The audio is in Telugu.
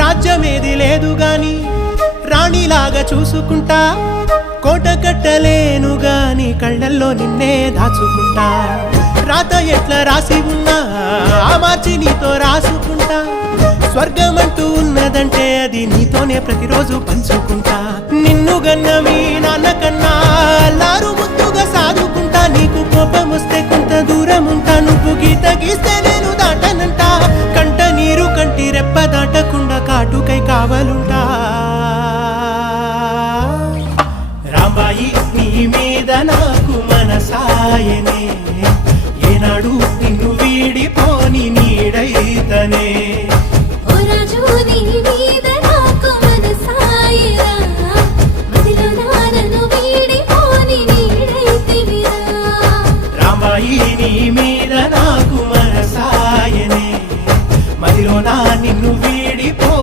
రాజ్యమేది లేదు గాని రాణిలాగా చూసుకుంటా, కోట కట్టలేను గాని కళ్ళల్లో నిన్నే దాచుకుంటా. రాత ఎట్లా రాసి ఉన్నా ఆ మార్చి నీతో రాసుకుంటా. స్వర్గమంటూ ఉన్నదంటే అది నీతోనే ప్రతిరోజు పంచుకుంటా. నిన్ను గన్న మీ నాన్న కన్నా అల్లారు ముద్దుగా సాదుకుంటా. నీకు కోపం వస్తే కొంత దూరం ఉంటా, నువ్వు గీత గీస్తే నేను దాటనంటా. కంట నీరు కంటి రెప్ప దాటకుండా కాటుకై కావలుంటా.